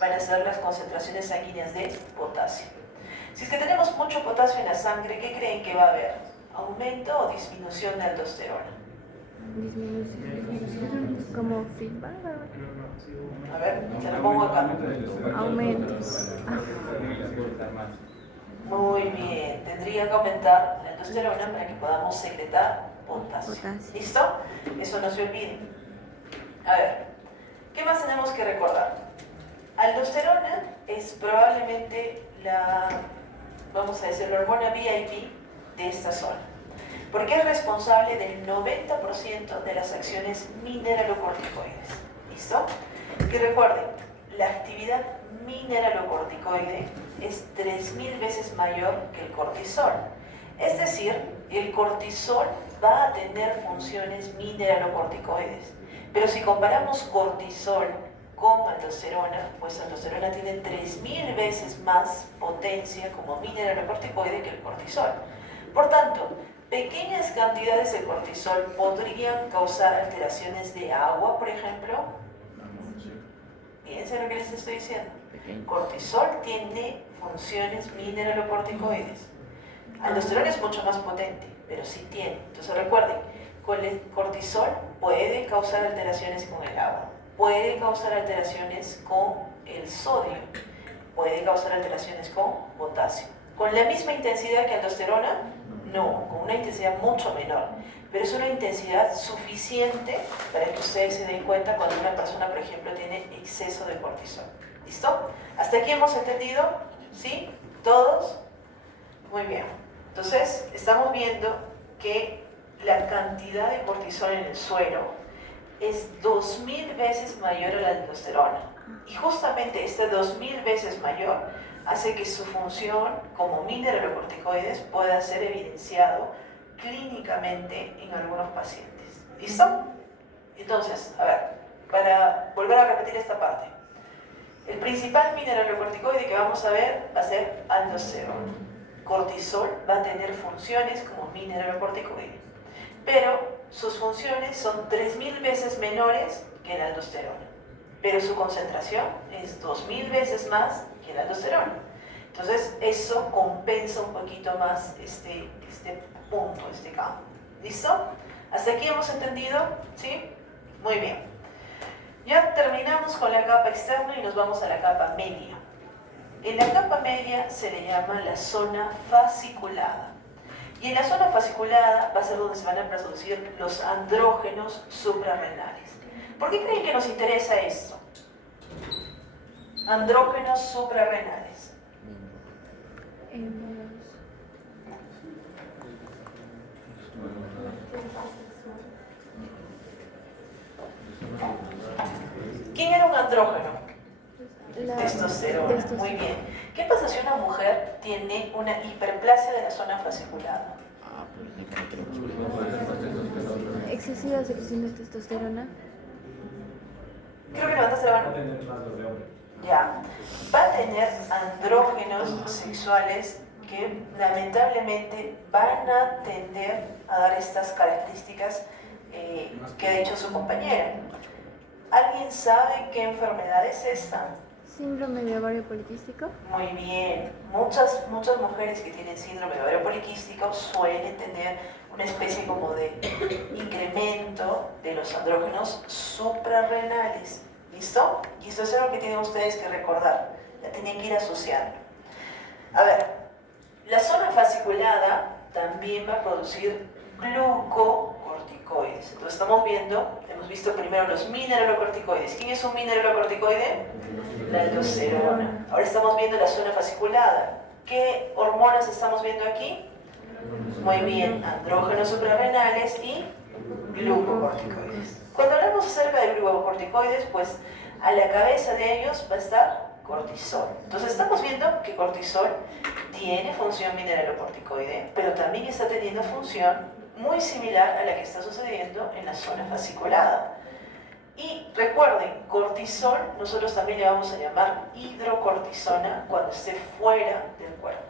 van a ser las concentraciones sanguíneas de potasio. Si es que tenemos mucho potasio en la sangre, ¿qué creen que va a haber? ¿Aumento o disminución de aldosterona? Disminución. Como feedback. A ver, se lo pongo acá. Aumentos. Muy bien, tendría que aumentar la aldosterona para que podamos secretar potasio. ¿Listo? Eso no se olvide. A ver, ¿qué más tenemos que recordar? Aldosterona es probablemente la, vamos a decir, la hormona VIP de esta zona, porque es responsable del 90% de las acciones mineralocorticoides. ¿Listo? Y recuerden, la actividad mineralocorticoide es 3000 veces mayor que el cortisol. Es decir, el cortisol va a tener funciones mineralocorticoides. Pero si comparamos cortisol con aldosterona, pues aldosterona tiene 3000 veces más potencia como mineralocorticoide que el cortisol. Por tanto, pequeñas cantidades de cortisol podrían causar alteraciones de agua, por ejemplo. Fíjense lo que les estoy diciendo. Cortisol tiene funciones mineralocorticoides. Aldosterona es mucho más potente, pero sí tiene. Entonces recuerden, el cortisol puede causar alteraciones con el agua, puede causar alteraciones con el sodio, puede causar alteraciones con potasio. ¿Con la misma intensidad que aldosterona? No, con una intensidad mucho menor. Pero es una intensidad suficiente para que ustedes se den cuenta cuando una persona, por ejemplo, tiene exceso de cortisol. ¿Listo? ¿Hasta aquí hemos entendido? ¿Sí? ¿Todos? Muy bien. Entonces, estamos viendo que la cantidad de cortisol en el suero es 2000 veces mayor a la aldosterona. Y justamente este 2000 veces mayor hace que su función como mineralocorticoides pueda ser evidenciado clínicamente en algunos pacientes. ¿Listo? Entonces, a ver, para volver a repetir esta parte. El principal mineralocorticoide que vamos a ver va a ser aldosterona. Cortisol va a tener funciones como mineralocorticoide, pero sus funciones son 3000 veces menores que la aldosterona, pero su concentración es 2000 veces más que la aldosterona. Entonces eso compensa un poquito más este punto, este campo. ¿Listo? ¿Hasta aquí hemos entendido? ¿Sí? Muy bien. Ya terminamos con la capa externa y nos vamos a la capa media. En la capa media se le llama la zona fasciculada. Y en la zona fasciculada va a ser donde se van a producir los andrógenos suprarrenales. ¿Por qué creen que nos interesa esto? Andrógenos suprarrenales. ¿Quién era un andrógeno? Testosterona. Muy bien. ¿Qué pasa si una mujer tiene una hiperplasia de la zona fasciculada? Excesiva secreción de testosterona. Creo que levantaste la mano. Ya. Va a tener andrógenos sexuales que lamentablemente van a tender a dar estas características que ha dicho su compañera. ¿Alguien sabe qué enfermedad es esta? Síndrome de ovario poliquístico. Muy bien. Muchas mujeres que tienen síndrome de ovario poliquístico suelen tener una especie como de incremento de los andrógenos suprarrenales. ¿Listo? Y esto es algo que tienen ustedes que recordar. La tienen que ir asociando. A ver, la zona fasciculada también va a producir glucocorticoides. Entonces estamos viendo, hemos visto primero los mineralocorticoides. ¿Quién es un mineralocorticoide? La aldosterona. Ahora estamos viendo la zona fasciculada. ¿Qué hormonas estamos viendo aquí? Muy bien, andrógenos suprarrenales y glucocorticoides. Cuando hablamos acerca de glucocorticoides, pues a la cabeza de ellos va a estar cortisol. Entonces estamos viendo que cortisol tiene función mineralocorticoide, pero también está teniendo función muy similar a la que está sucediendo en la zona fasciculada. Y recuerden, cortisol nosotros también le vamos a llamar hidrocortisona cuando esté fuera del cuerpo.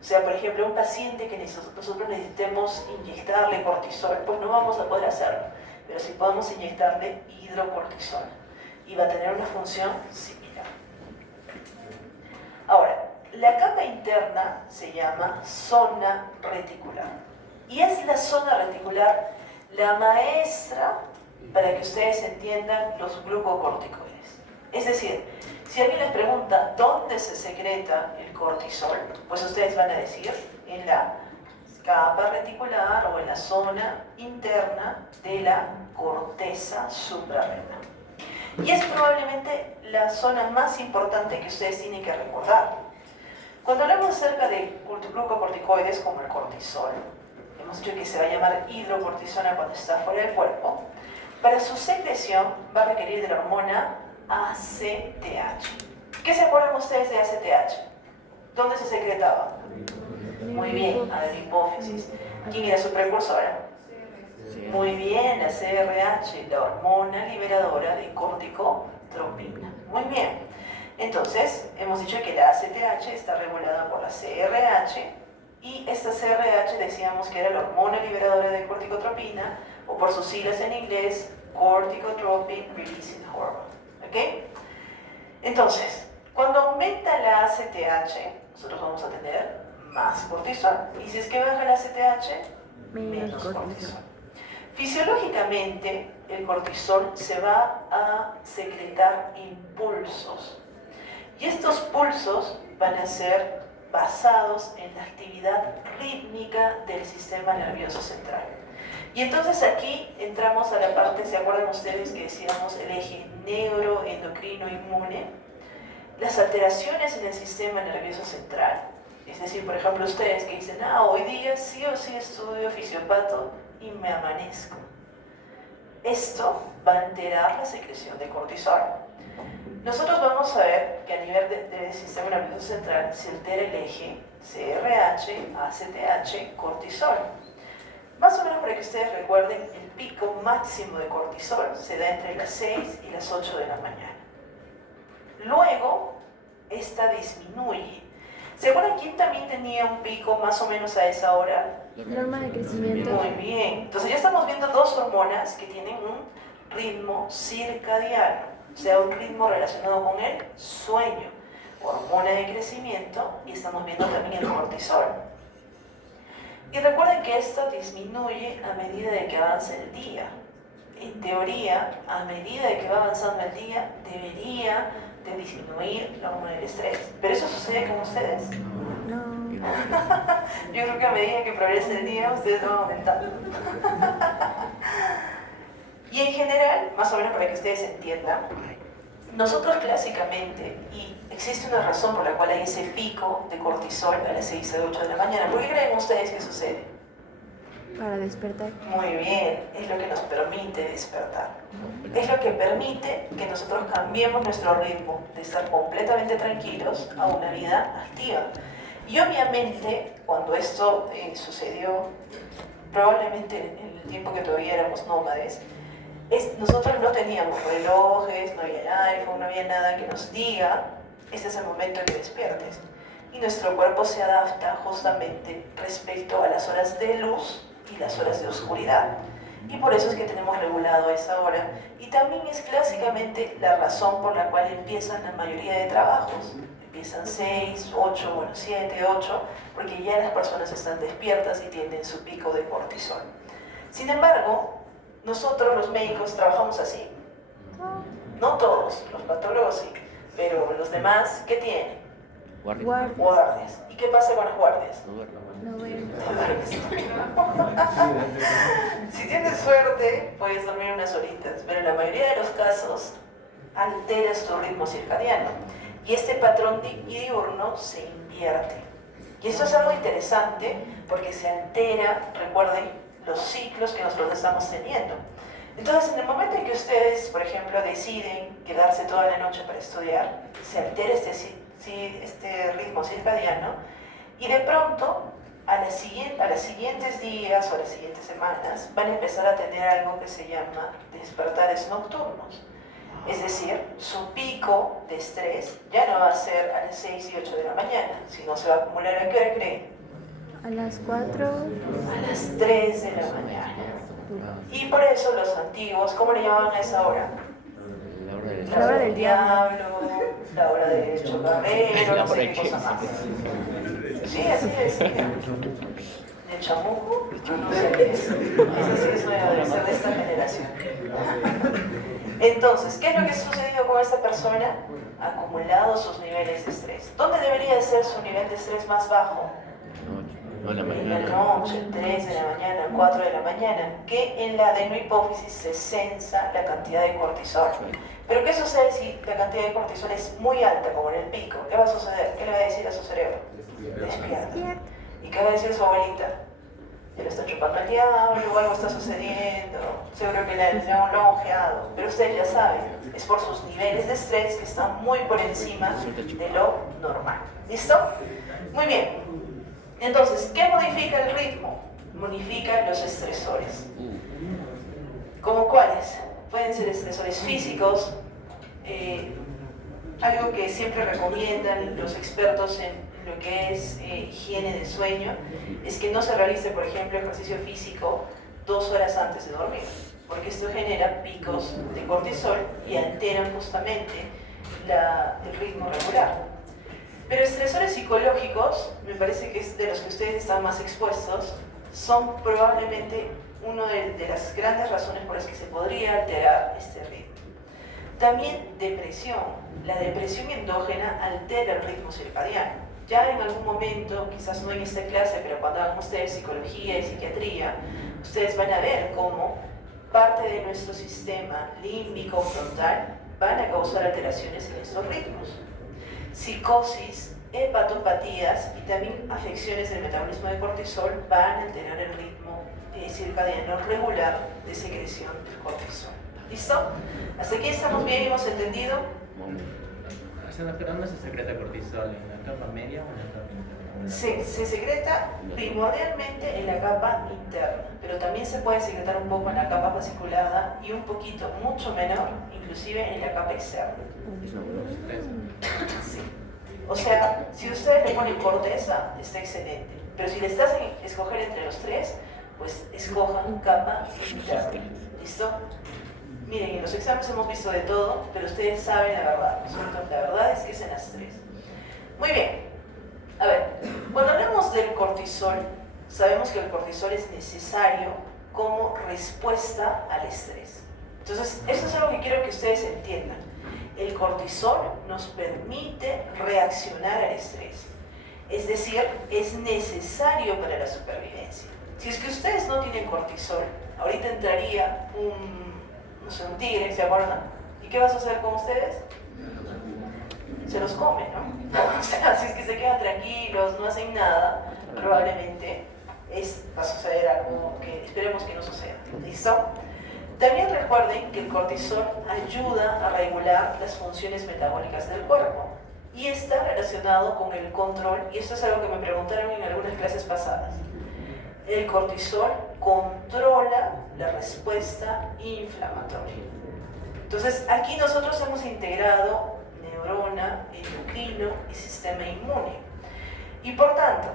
O sea, por ejemplo, un paciente que nosotros necesitemos inyectarle cortisol, pues no vamos a poder hacerlo, pero sí podemos inyectarle hidrocortisona y va a tener una función similar. interna se llama zona reticular. Y es la zona reticular la maestra para que ustedes entiendan los glucocorticoides. Es decir, si alguien les pregunta dónde se secreta el cortisol, pues ustedes van a decir en la capa reticular o en la zona interna de la corteza suprarrenal. Y es probablemente la zona más importante que ustedes tienen que recordar. Cuando hablamos acerca de glucocorticoides como el cortisol, hemos dicho que se va a llamar hidrocortisona cuando está fuera del cuerpo. Para su secreción va a requerir de la hormona ACTH. ¿Qué se acuerdan ustedes de ACTH? ¿Dónde se secretaba? Muy bien, a la hipófisis. ¿Quién era su precursora? Muy bien, la CRH, la hormona liberadora de corticotropina. Muy bien. Entonces, hemos dicho que la ACTH está regulada por la CRH y esta CRH decíamos que era la hormona liberadora de corticotropina o por sus siglas en inglés, Corticotropin Releasing Hormone. ¿Ok? Entonces, cuando aumenta la ACTH, nosotros vamos a tener más cortisol. Y si es que baja la ACTH, menos cortisol. Fisiológicamente, el cortisol se va a secretar impulsos. Y estos pulsos van a ser basados en la actividad rítmica del sistema nervioso central. Y entonces aquí entramos a la parte, ¿se acuerdan ustedes que decíamos el eje neuroendocrino inmune? Las alteraciones en el sistema nervioso central, es decir, por ejemplo, ustedes que dicen, hoy día sí o sí estudio fisiopato y me amanezco. Esto va a alterar la secreción de cortisol. Nosotros vamos a ver que a nivel del sistema nervioso central se altera el eje CRH, ACTH, cortisol. Más o menos para que ustedes recuerden, el pico máximo de cortisol se da entre las 6 y las 8 de la mañana. Luego, esta disminuye. ¿Se acuerdan quién también tenía un pico más o menos a esa hora? Norma de crecimiento. Muy bien. Entonces ya estamos viendo dos hormonas que tienen un ritmo circadiano, o sea, un ritmo relacionado con el sueño. Hormona de crecimiento y estamos viendo también el cortisol. Y recuerden que esto disminuye a medida de que avanza el día. En teoría, a medida de que va avanzando el día, debería de disminuir la hormona del estrés. ¿Pero eso sucede con ustedes? No. Yo creo que a medida que progrese el día, ustedes van aumentando. Y en general, más o menos para que ustedes entiendan, nosotros clásicamente, y existe una razón por la cual hay ese pico de cortisol a las 6 a 8 de la mañana, ¿por qué creen ustedes que sucede? Para despertar. Muy bien, es lo que nos permite despertar. Es lo que permite que nosotros cambiemos nuestro ritmo de estar completamente tranquilos a una vida activa. Y obviamente, cuando esto sucedió, probablemente en el tiempo que todavía éramos nómades, nosotros no teníamos relojes, no había el iPhone, no había nada que nos diga, este es el momento en que despiertes. Y nuestro cuerpo se adapta justamente respecto a las horas de luz y las horas de oscuridad. Y por eso es que tenemos regulado esa hora. Y también es clásicamente la razón por la cual empiezan la mayoría de trabajos. Empiezan 6, 8, bueno, 7, 8, porque ya las personas están despiertas y tienen su pico de cortisol. Sin embargo, nosotros los médicos trabajamos así. No todos, los patólogos sí, pero los demás, ¿qué tienen? Guardias. ¿Y qué pasa con los guardias? No duermo. Si tienes suerte, puedes dormir unas horitas, pero en la mayoría de los casos alteras tu ritmo circadiano y este patrón diurno se invierte. Y esto es algo interesante porque se altera, recuerden, los ciclos que nosotros estamos teniendo. Entonces, en el momento en que ustedes, por ejemplo, deciden quedarse toda la noche para estudiar, se altera este ritmo circadiano y de pronto a los siguientes días o a las siguientes semanas van a empezar a tener algo que se llama despertares nocturnos. Es decir, su pico de estrés ya no va a ser a las 6 y 8 de la mañana, sino se va a acumular ¿a qué hora creen? A las 4. A las 3 de la mañana. Y por eso los antiguos, ¿cómo le llamaban a esa hora? La hora del diablo, la hora del chocarrero, no sé qué cosa más. Sí, así es. ¿El chamuco? No sé qué es. Eso sí es nuevo, debe ser de esta generación. Entonces, ¿qué es lo que ha sucedido con esta persona? Ha acumulado sus niveles de estrés. ¿Dónde debería ser su nivel de estrés más bajo? En la noche, 3 de la mañana, 4 de la mañana, que en la adenohipófisis se sensa la cantidad de cortisol. Pero ¿qué sucede si la cantidad de cortisol es muy alta, como en el pico? ¿Qué va a suceder? ¿Qué le va a decir a su cerebro? Despierta. ¿Y qué va a decir su abuelita? Ya le está chupando el diablo, o algo está sucediendo, seguro que le han ojeado. Pero ustedes ya saben, es por sus niveles de estrés que están muy por encima de lo normal. ¿Listo? Muy bien. Entonces, ¿qué modifica el ritmo? Modifica los estresores. ¿Cómo cuáles? Pueden ser estresores físicos, algo que siempre recomiendan los expertos en lo que es higiene del sueño, es que no se realice, por ejemplo, ejercicio físico 2 horas antes de dormir, porque esto genera picos de cortisol y alteran justamente el ritmo regular. Pero estresores psicológicos, me parece que es de los que ustedes están más expuestos, son probablemente una de las grandes razones por las que se podría alterar este ritmo. También depresión. La depresión endógena altera el ritmo circadiano. Ya en algún momento, quizás no en esta clase, pero cuando hagan ustedes psicología y psiquiatría, ustedes van a ver cómo parte de nuestro sistema límbico frontal van a causar alteraciones en estos ritmos. Psicosis, hepatopatías y también afecciones del metabolismo de cortisol van a alterar el ritmo circadiano regular de secreción del cortisol. ¿Listo? ¿Hasta aquí estamos bien? ¿Hemos entendido? Pero no se secreta cortisol en la capa media o en la capa interna. Se secreta primordialmente en la capa interna, pero también se puede secretar un poco en la capa fasciculada y un poquito, mucho menor, inclusive en la capa externa. Sí. O sea, si ustedes le ponen corteza, está excelente. Pero si les hacen escoger entre los tres, pues escojan capa interna. ¿Listo? Miren, en los exámenes hemos visto de todo, pero ustedes saben la verdad, ¿no es cierto? La verdad es que es en las tres. Muy bien. A ver, cuando hablamos del cortisol, sabemos que el cortisol es necesario como respuesta al estrés. Entonces, eso es algo que quiero que ustedes entiendan. El cortisol nos permite reaccionar al estrés. Es decir, es necesario para la supervivencia. Si es que ustedes no tienen cortisol, ahorita entraría un tigre, ¿se acuerdan? ¿Y qué va a suceder con ustedes? Se los come, ¿no? O sea, si es que se quedan tranquilos, no hacen nada, probablemente va a suceder algo que esperemos que no suceda. ¿Listo? También recuerden que el cortisol ayuda a regular las funciones metabólicas del cuerpo y está relacionado con el control, y esto es algo que me preguntaron en algunas clases pasadas. El cortisol controla la respuesta inflamatoria. Entonces, aquí nosotros hemos integrado neurona, endocrino y sistema inmune. Y por tanto,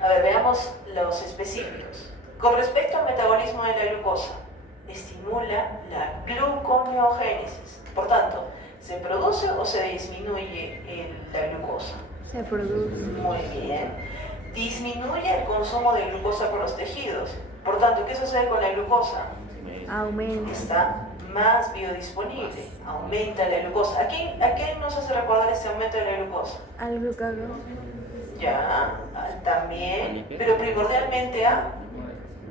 a ver, veamos los específicos. Con respecto al metabolismo de la glucosa, estimula la gluconeogénesis. Por tanto, ¿se produce o se disminuye la glucosa? Se produce. Muy bien. Disminuye el consumo de glucosa por los tejidos. Por tanto, ¿qué sucede con la glucosa? Aumenta. Está más biodisponible, aumenta la glucosa. ¿A qué nos hace recordar este aumento de la glucosa? Al glucagón. Ya, también, pero primordialmente a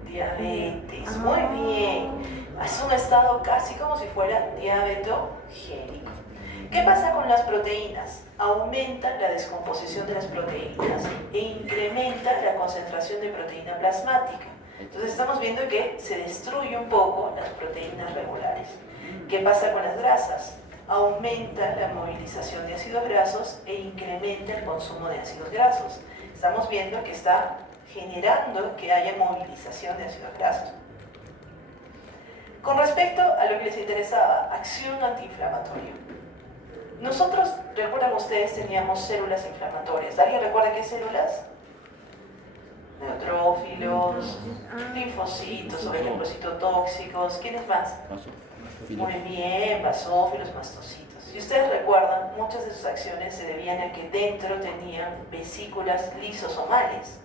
diabetes. Muy bien. Es un estado casi como si fuera diabetogénico. ¿Qué pasa con las proteínas? Aumenta la descomposición de las proteínas e incrementa la concentración de proteína plasmática. Entonces estamos viendo que se destruye un poco las proteínas regulares. ¿Qué pasa con las grasas? Aumenta la movilización de ácidos grasos e incrementa el consumo de ácidos grasos. Estamos viendo que está generando que haya movilización de ácidos grasos. Con respecto a lo que les interesaba, acción antiinflamatoria. Nosotros, recuerdan ustedes, teníamos células inflamatorias. ¿Alguien recuerda qué células? Neutrófilos, linfocitos o linfocitos tóxicos. ¿Quiénes más? Muy bien, basófilos, mastocitos. Si ustedes recuerdan, muchas de sus acciones se debían a que dentro tenían vesículas lisosomales.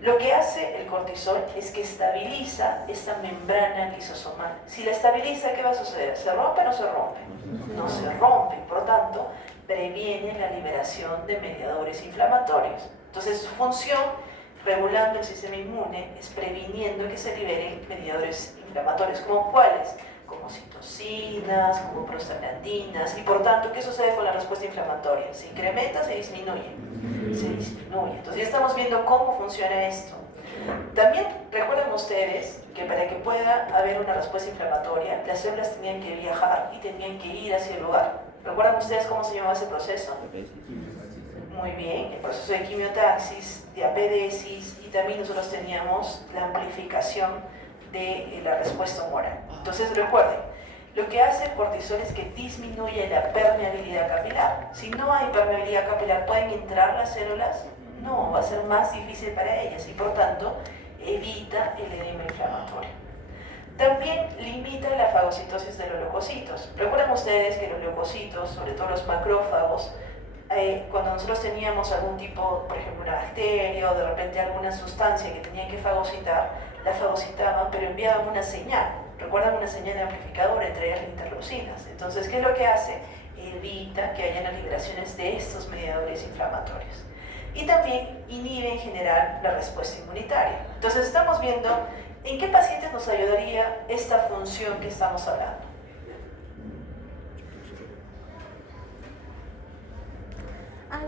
Lo que hace el cortisol es que estabiliza esta membrana lisosomal. Si la estabiliza, ¿qué va a suceder? ¿Se rompe o no se rompe? No se rompe, por lo tanto, previene la liberación de mediadores inflamatorios. Entonces, su función, regulando el sistema inmune, es previniendo que se liberen mediadores inflamatorios. ¿Como cuáles? Como citocinas, como prostaglandinas, y por tanto, ¿qué sucede con la respuesta inflamatoria? ¿Se incrementa o se disminuye? Se disminuye. Entonces ya estamos viendo cómo funciona esto. También recuerden ustedes que para que pueda haber una respuesta inflamatoria, las células tenían que viajar y tenían que ir hacia el lugar. ¿Recuerdan ustedes cómo se llamaba ese proceso? Muy bien, el proceso de quimiotaxis, de apedesis, y también nosotros teníamos la amplificación de la respuesta humoral. Entonces recuerden, lo que hace el cortisol es que disminuye la permeabilidad capilar. Si no hay permeabilidad capilar, ¿pueden entrar las células? No, va a ser más difícil para ellas y por tanto evita el edema inflamatorio. También limita la fagocitosis de los leucocitos. Recuerden ustedes que los leucocitos, sobre todo los macrófagos, cuando nosotros teníamos algún tipo, por ejemplo una bacteria o de repente alguna sustancia que tenían que fagocitar, la fagocitaban pero enviaban una señal. ¿Recuerdan una señal amplificadora entre ellas las interleucinas? Entonces, ¿qué es lo que hace? Evita que haya las liberaciones de estos mediadores inflamatorios. Y también inhibe en general la respuesta inmunitaria. Entonces, estamos viendo en qué pacientes nos ayudaría esta función que estamos hablando.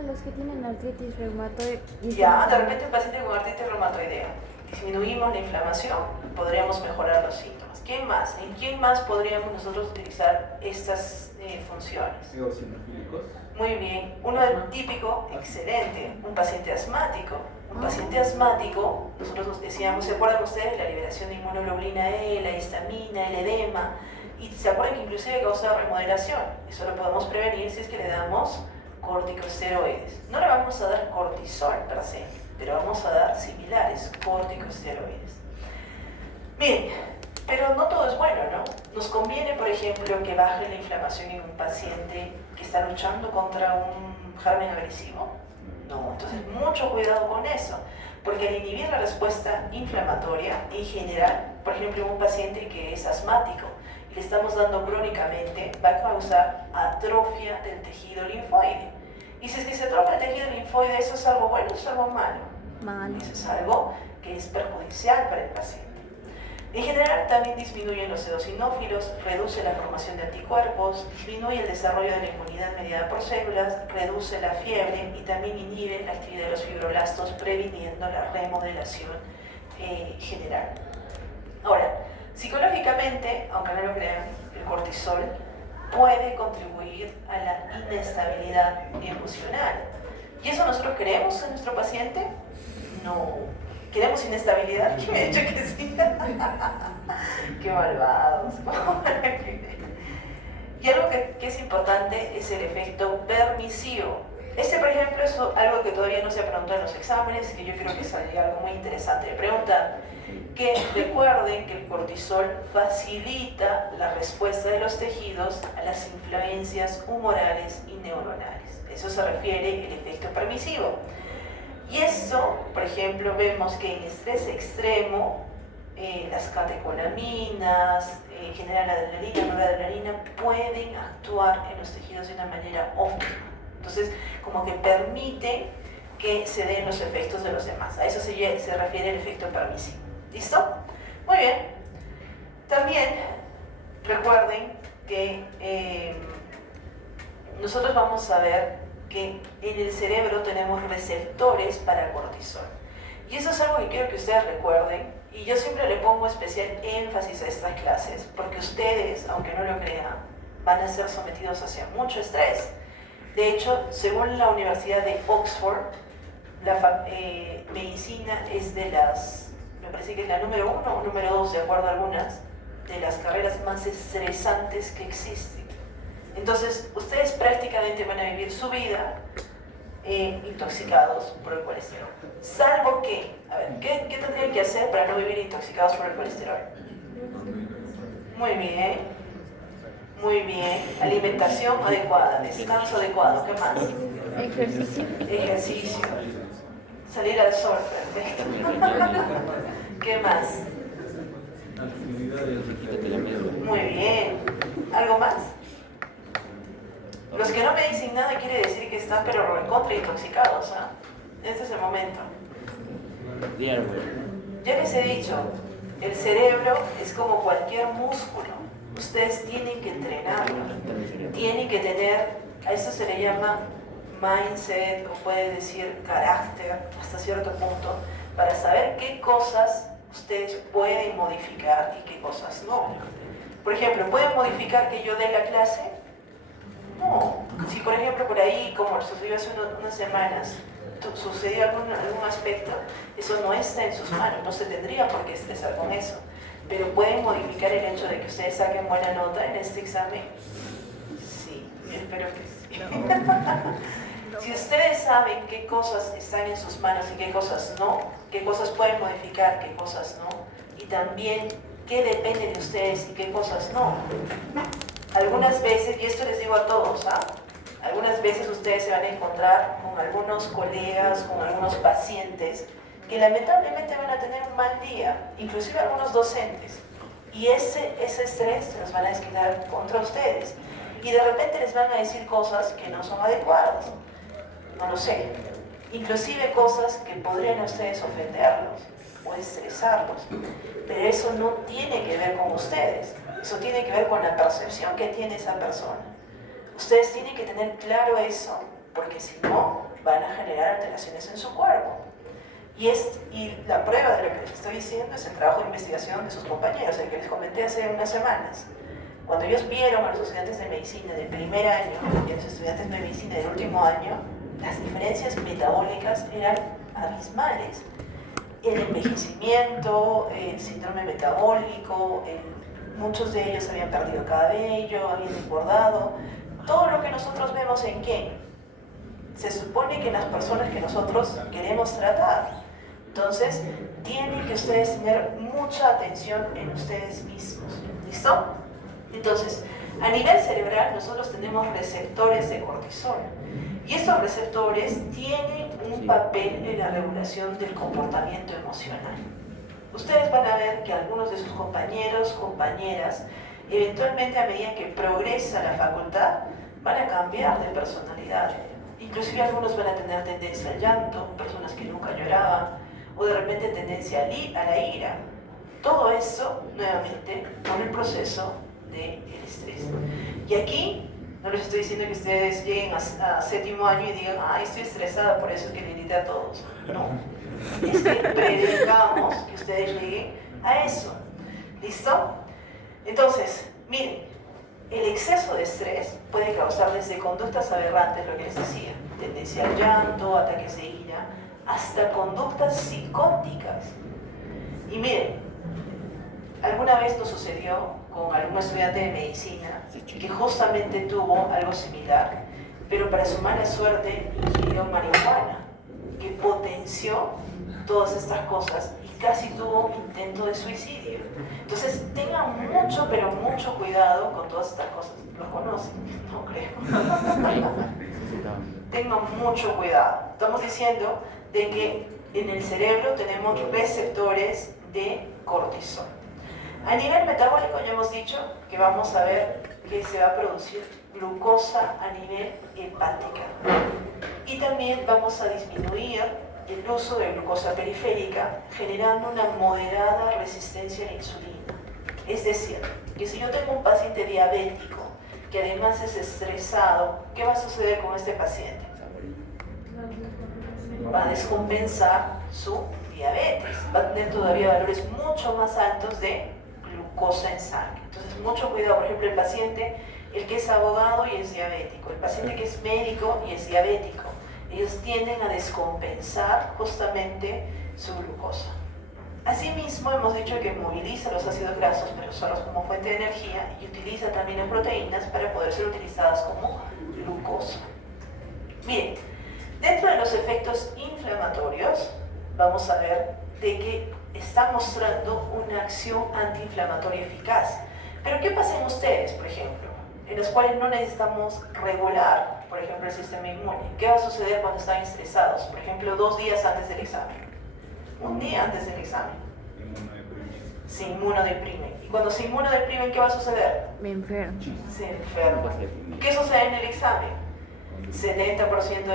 Los que tienen artritis reumatoide. Ya, de repente un paciente con artritis reumatoidea. Disminuimos la inflamación, podríamos mejorar los síntomas. ¿Quién más? ¿En quién más podríamos nosotros utilizar estas funciones? Eosinofílicos. Muy bien. Uno típico, excelente, un paciente asmático. Un paciente asmático, nosotros nos decíamos, ¿se acuerdan ustedes? La liberación de inmunoglobulina E, la histamina, el edema, y se acuerdan que inclusive causa remodelación. Eso lo podemos prevenir si es que le damos corticosteroides. No le vamos a dar cortisol per se, pero vamos a dar similares, corticosteroides. Bien, pero no todo es bueno, ¿no? Nos conviene, por ejemplo, que baje la inflamación en un paciente que está luchando contra un germen agresivo. No, entonces mucho cuidado con eso, porque al inhibir la respuesta inflamatoria, en general, por ejemplo, en un paciente que es asmático y le estamos dando crónicamente, va a causar atrofia del tejido linfoide. Y si es que se atrofia el tejido linfoide, ¿eso es algo bueno o es algo malo? Malo. Eso es algo que es perjudicial para el paciente. En general, también disminuyen los eosinófilos, reduce la formación de anticuerpos, disminuye el desarrollo de la inmunidad mediada por células, reduce la fiebre y también inhibe la actividad de los fibroblastos, previniendo la remodelación general. Ahora, psicológicamente, aunque no lo crean, el cortisol puede contribuir a la inestabilidad emocional. ¿Y eso nosotros queremos en nuestro paciente? No. ¿Queremos inestabilidad? ¿Quién me ha dicho que sí? ¡Qué malvados! Y algo que es importante es el efecto permisivo. Este, por ejemplo, es algo que todavía no se ha preguntado en los exámenes, que yo creo que es algo muy interesante de preguntar. Que recuerden que el cortisol facilita la respuesta de los tejidos a las influencias humorales y neuronales. Eso se refiere al efecto permisivo. Y esto, por ejemplo, vemos que en estrés extremo, las catecolaminas, en general la adrenalina, noradrenalina, pueden actuar en los tejidos de una manera óptima. Entonces, como que permite que se den los efectos de los demás. A eso se refiere el efecto permisivo. ¿Listo? Muy bien. También recuerden que nosotros vamos a ver que en el cerebro tenemos receptores para cortisol. Y eso es algo que quiero que ustedes recuerden, y yo siempre le pongo especial énfasis a estas clases, porque ustedes, aunque no lo crean, van a ser sometidos hacia mucho estrés. De hecho, según la Universidad de Oxford, la medicina es de las, me parece que es la número 1 o número 2, de acuerdo a algunas, de las carreras más estresantes que existen. Entonces, ustedes prácticamente van a vivir su vida intoxicados por el colesterol. Salvo que, a ver, ¿qué tendrían que hacer para no vivir intoxicados por el colesterol? Muy bien. Muy bien. Alimentación adecuada, descanso adecuado. ¿Qué más? Ejercicio. Ejercicio. Salir al sol, perfecto. ¿Qué más? Muy bien. ¿Algo más? Los que no me dicen nada quiere decir que están pero recontra intoxicados, ¿ah? Este es el momento. Ya les he dicho, el cerebro es como cualquier músculo. Ustedes tienen que entrenarlo. Tienen que tener, a esto se le llama mindset, o puede decir carácter, hasta cierto punto, para saber qué cosas ustedes pueden modificar y qué cosas no. Por ejemplo, ¿pueden modificar que yo dé la clase? No. Si por ejemplo por ahí, como sucedió hace unas semanas, sucedió algún aspecto, eso no está en sus manos, no se tendría por qué estresar con eso. Pero ¿pueden modificar el hecho de que ustedes saquen buena nota en este examen? Sí, espero que sí. Si ustedes saben qué cosas están en sus manos y qué cosas no, qué cosas pueden modificar, qué cosas no, y también qué depende de ustedes y qué cosas no. Algunas veces, y esto les digo a todos, ¿ah? Algunas veces ustedes se van a encontrar con algunos colegas, con algunos pacientes, que lamentablemente van a tener un mal día, inclusive algunos docentes. Y ese estrés se los van a desquitar contra ustedes. Y de repente les van a decir cosas que no son adecuadas. No lo sé. Inclusive cosas que podrían a ustedes ofenderlos o estresarlos. Pero eso no tiene que ver con ustedes. Eso tiene que ver con la percepción que tiene esa persona. Ustedes tienen que tener claro eso, porque si no, van a generar alteraciones en su cuerpo. Y la prueba de lo que les estoy diciendo es el trabajo de investigación de sus compañeros, el que les comenté hace unas semanas. Cuando ellos vieron a los estudiantes de medicina del primer año y a los estudiantes de medicina del último año, las diferencias metabólicas eran abismales. El envejecimiento, el síndrome metabólico, muchos de ellos habían perdido cabello, habían engordado. Todo lo que nosotros vemos en quién. Se supone que en las personas que nosotros queremos tratar. Entonces, tienen que ustedes tener mucha atención en ustedes mismos. ¿Listo? Entonces, a nivel cerebral nosotros tenemos receptores de cortisol. Y estos receptores tienen un papel en la regulación del comportamiento emocional. Ustedes van a ver que algunos de sus compañeros, compañeras, eventualmente a medida que progresa la facultad, van a cambiar de personalidad. Inclusive algunos van a tener tendencia al llanto, personas que nunca lloraban, o de repente tendencia a la ira. Todo eso, nuevamente, por el proceso del estrés. Y aquí, no les estoy diciendo que ustedes lleguen a séptimo año y digan, ay, estoy estresada, por eso es que le grité a todos. No. Es que predicamos que ustedes lleguen a eso. ¿Listo? Entonces, miren, el exceso de estrés puede causar desde conductas aberrantes, lo que les decía, tendencia al llanto, ataques de ira, hasta conductas psicóticas. Y miren, alguna vez nos sucedió con algún estudiante de medicina que justamente tuvo algo similar, pero para su mala suerte ingirió marihuana, que potenció todas estas cosas y casi tuvo un intento de suicidio. Entonces tengan mucho, pero mucho cuidado con todas estas cosas. ¿Los conocen? No creo. Tengan mucho cuidado. Estamos diciendo de que en el cerebro tenemos receptores de cortisol. A nivel metabólico ya hemos dicho que vamos a ver que se va a producir glucosa a nivel hepática. Y también vamos a disminuir el uso de glucosa periférica, generando una moderada resistencia a la insulina. Es decir, que si yo tengo un paciente diabético que además es estresado, ¿qué va a suceder con este paciente? Va a descompensar su diabetes, va a tener todavía valores mucho más altos de glucosa en sangre. Entonces, mucho cuidado. Por ejemplo, el paciente, el que es abogado y es diabético, el paciente que es médico y es diabético, ellos tienden a descompensar justamente su glucosa. Asimismo, hemos dicho que moviliza los ácidos grasos, pero solo como fuente de energía, y utiliza también las proteínas para poder ser utilizadas como glucosa. Bien, dentro de los efectos inflamatorios, vamos a ver de que está mostrando una acción antiinflamatoria eficaz. Pero ¿qué pasa en ustedes, por ejemplo? en los cuales no necesitamos regular, por ejemplo, el sistema inmune. ¿Qué va a suceder cuando están estresados? Por ejemplo, 2 días antes del examen, 1 día antes del examen. Se inmunodeprimen. Y cuando se inmunodeprimen, ¿qué va a suceder? Me enfermo. Se enferman. ¿Qué sucede en el examen? 70%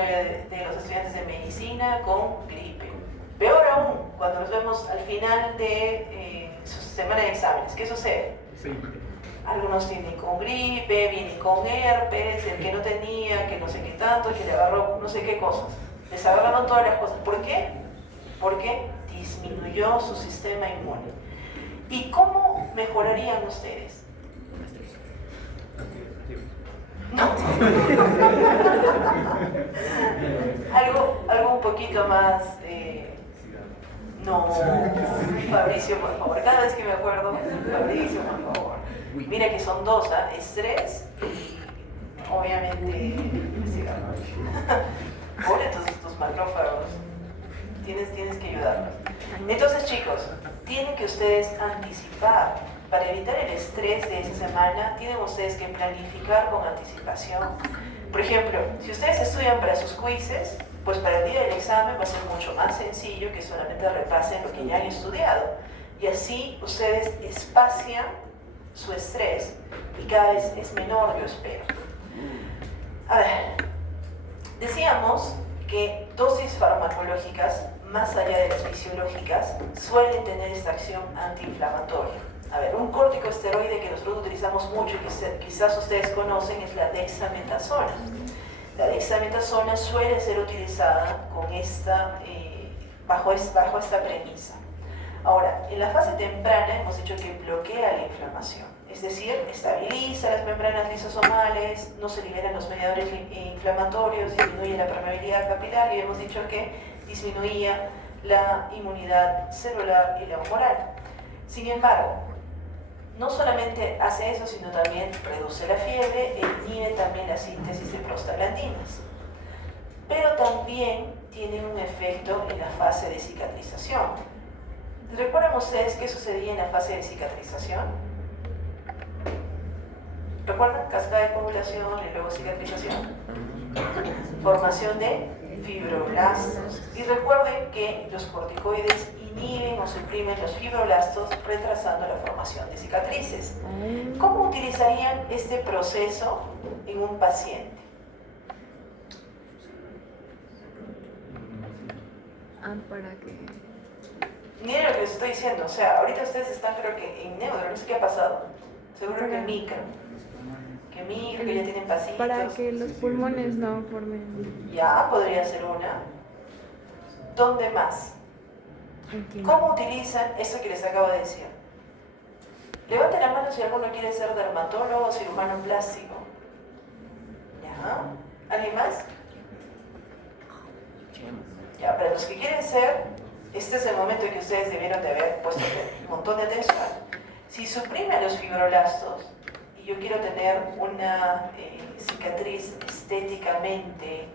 de los estudiantes de medicina con gripe. Peor aún, cuando nos vemos al final de su semana de exámenes, ¿qué sucede? Sí. Algunos tienen con gripe, vienen con herpes, el que no tenía, que no sé qué tanto, que le agarró no sé qué cosas. Les agarraron todas las cosas. ¿Por qué? Porque disminuyó su sistema inmune. ¿Y cómo mejorarían ustedes? No. algo un poquito más... No, Fabricio, por favor. Cada vez que me acuerdo, Fabricio, por favor. Mira que son 2, ¿ah? Estrés y obviamente cigarro. Pobre tus macrófagos. Tienes que ayudarlos. Entonces, chicos, tienen que ustedes anticipar. Para evitar el estrés de esa semana, tienen ustedes que planificar con anticipación. Por ejemplo, si ustedes estudian para sus quizzes, pues para el día del examen va a ser mucho más sencillo que solamente repasen lo que ya han estudiado. Y así ustedes espacian su estrés y cada vez es menor, yo espero. A ver, decíamos que dosis farmacológicas, más allá de las fisiológicas, suelen tener esta acción antiinflamatoria. A ver, un corticosteroide que nosotros utilizamos mucho y que quizás ustedes conocen es la dexametasona. La dexametasona suele ser utilizada con bajo esta premisa. Ahora, en la fase temprana hemos dicho que bloquea la inflamación, es decir, estabiliza las membranas lisosomales, no se liberan los mediadores inflamatorios, disminuye la permeabilidad capilar y hemos dicho que disminuía la inmunidad celular y la humoral. Sin embargo, no solamente hace eso, sino también reduce la fiebre e inhibe también la síntesis de prostaglandinas. Pero también tiene un efecto en la fase de cicatrización. ¿Recuerdan ustedes qué sucedía en la fase de cicatrización? ¿Recuerdan? Cascada de coagulación y luego cicatrización. Formación de fibroblastos. Y recuerden que los corticoides inhiben o suprimen los fibroblastos, retrasando la formación de cicatrices. ¿Cómo utilizarían este proceso en un paciente? Para que... Miren lo que les estoy diciendo, o sea, ahorita ustedes están, creo que en neutro, no sé qué ha pasado. Seguro que micro. Que ya tienen pasitos. Para que los pulmones no formen... Ya, podría ser una. ¿Dónde más? ¿Cómo utilizan eso que les acabo de decir? Levanten la mano si alguno quiere ser dermatólogo o cirujano plástico. ¿Ya? ¿Alguien más? Ya, para los que quieren ser, este es el momento en que ustedes debieron de haber puesto un montón de atención. Si suprime a los fibroblastos y yo quiero tener una cicatriz estéticamente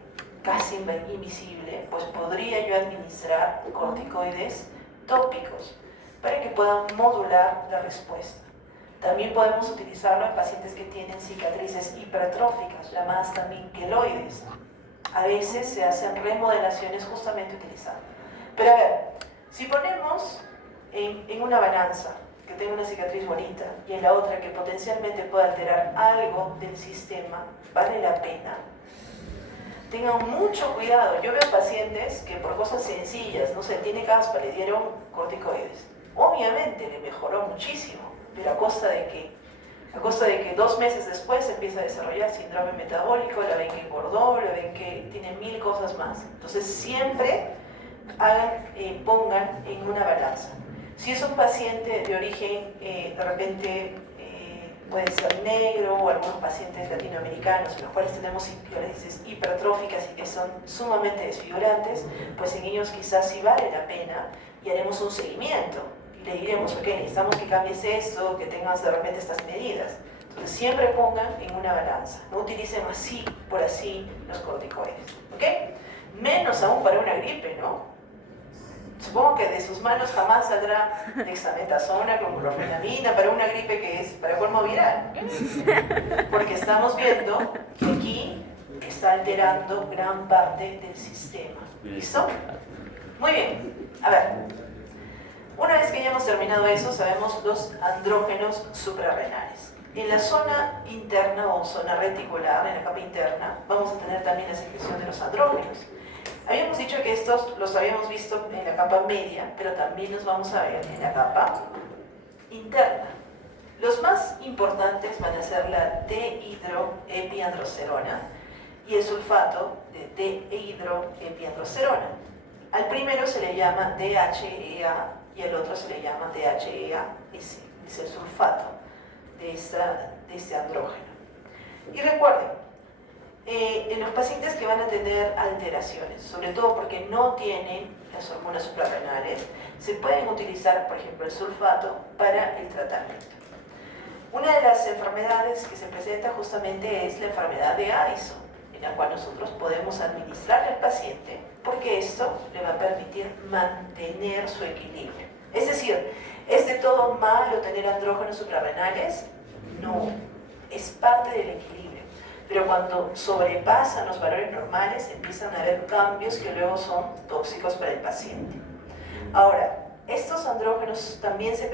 casi invisible, pues podría yo administrar corticoides tópicos para que puedan modular la respuesta. También podemos utilizarlo en pacientes que tienen cicatrices hipertróficas, llamadas también queloides. A veces se hacen remodelaciones justamente utilizando. Pero a ver, si ponemos en una balanza que tenga una cicatriz bonita y en la otra que potencialmente pueda alterar algo del sistema, ¿vale la pena? Tengan mucho cuidado. Yo veo pacientes que por cosas sencillas, no sé, tiene caspa, le dieron corticoides. Obviamente le mejoró muchísimo, pero ¿a costa de qué? A costa de que 2 meses después empieza a desarrollar síndrome metabólico, la ven que engordó, la ven que tiene 1000 cosas más. Entonces siempre pongan en una balanza. Si es un paciente de origen, de repente puede ser negro, o algunos pacientes latinoamericanos en los cuales tenemos cicatrices hipertróficas y que son sumamente desfigurantes, pues en ellos quizás sí vale la pena y haremos un seguimiento. Y le diremos, ok, necesitamos que cambies esto, que tengas de repente estas medidas. Entonces siempre pongan en una balanza, no utilicen así por así los corticoides, ¿ok? Menos aún para una gripe, ¿no? supongo que de sus manos jamás saldrá dexametasona con clorfenamina para una gripe que es para colmo viral. Porque estamos viendo que aquí está alterando gran parte del sistema. ¿Listo? Muy bien. A ver. Una vez que ya hemos terminado eso, sabemos los andrógenos suprarrenales. En la zona interna o zona reticular, en la capa interna, vamos a tener también la secreción de los andrógenos. Habíamos dicho que estos los habíamos visto en la capa media, pero también los vamos a ver en la capa interna. Los más importantes van a ser la dehidroepiandrosterona y el sulfato de dehidroepiandrosterona. Al primero se le llama DHEA y al otro se le llama DHEAS, es el sulfato de este andrógeno. Y recuerden, en los pacientes que van a tener alteraciones, sobre todo porque no tienen las hormonas suprarrenales, se pueden utilizar, por ejemplo, el sulfato para el tratamiento. Una de las enfermedades que se presenta justamente es la enfermedad de Addison, en la cual nosotros podemos administrarle al paciente porque esto le va a permitir mantener su equilibrio. Es decir, ¿es de todo malo tener andrógenos suprarrenales? No, es parte del equilibrio. Pero cuando sobrepasan los valores normales, empiezan a haber cambios que luego son tóxicos para el paciente. Ahora, estos andrógenos también se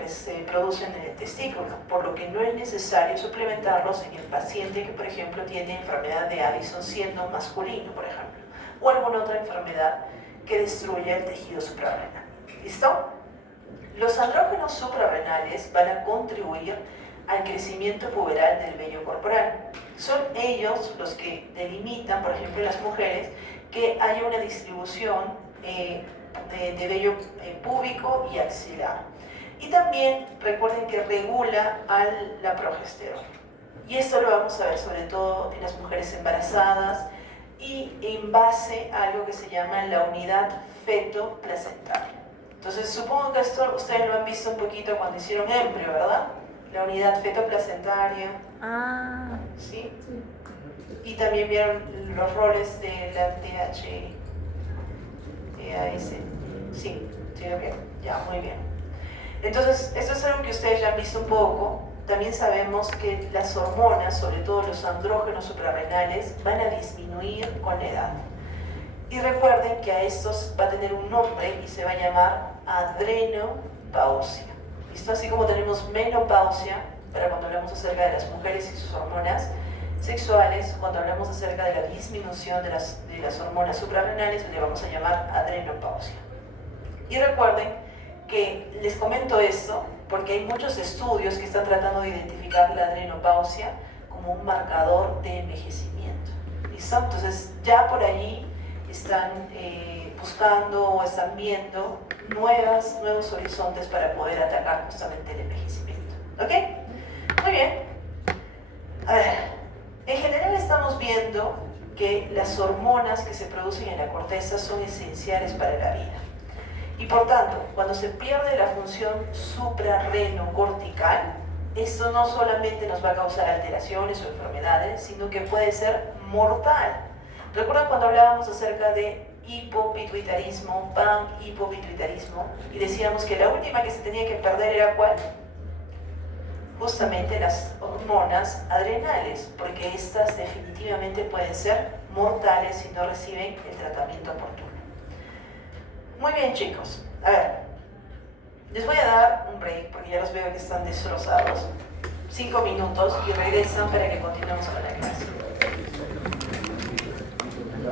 producen en el testículo, por lo que no es necesario suplementarlos en el paciente que, por ejemplo, tiene enfermedad de Addison siendo masculino, por ejemplo, o alguna otra enfermedad que destruya el tejido suprarrenal. ¿Listo? Los andrógenos suprarrenales van a contribuir al crecimiento puberal del vello corporal. Son ellos los que delimitan, por ejemplo, en las mujeres, que haya una distribución de vello púbico y axilar. Y también recuerden que regula la progesterona. Y esto lo vamos a ver sobre todo en las mujeres embarazadas y en base a algo que se llama la unidad feto-placentaria. Entonces, supongo que esto ustedes lo han visto un poquito cuando hicieron embryo, ¿verdad? La unidad feto-placentaria. Ah. ¿Sí? Y también vieron los roles de la DHEAS. Sí, bien. Ya, muy bien. Entonces, esto es algo que ustedes ya han visto un poco. También sabemos que las hormonas, sobre todo los andrógenos suprarrenales, van a disminuir con la edad. Y recuerden que a estos va a tener un nombre y se va a llamar adrenopausia. ¿Listo? Así como tenemos menopausia para cuando hablamos acerca de las mujeres y sus hormonas sexuales, cuando hablamos acerca de la disminución de las hormonas suprarrenales, le vamos a llamar adrenopausia. Y recuerden que les comento esto porque hay muchos estudios que están tratando de identificar la adrenopausia como un marcador de envejecimiento. ¿Listo? Entonces ya por allí están buscando o están viendo nuevos horizontes para poder atacar justamente el envejecimiento. ¿Ok? Muy bien. A ver, en general estamos viendo que las hormonas que se producen en la corteza son esenciales para la vida. Y por tanto, cuando se pierde la función suprarrenocortical, esto no solamente nos va a causar alteraciones o enfermedades, sino que puede ser mortal. ¿Recuerdan cuando hablábamos acerca de hipopituitarismo, panhipopituitarismo, y decíamos que la última que se tenía que perder era ¿cuál? Justamente las hormonas adrenales, porque estas definitivamente pueden ser mortales si no reciben el tratamiento oportuno. Muy bien, chicos. A ver, les voy a dar un break porque ya los veo que están destrozados. 5 minutos y regresan para que continuemos con la clase.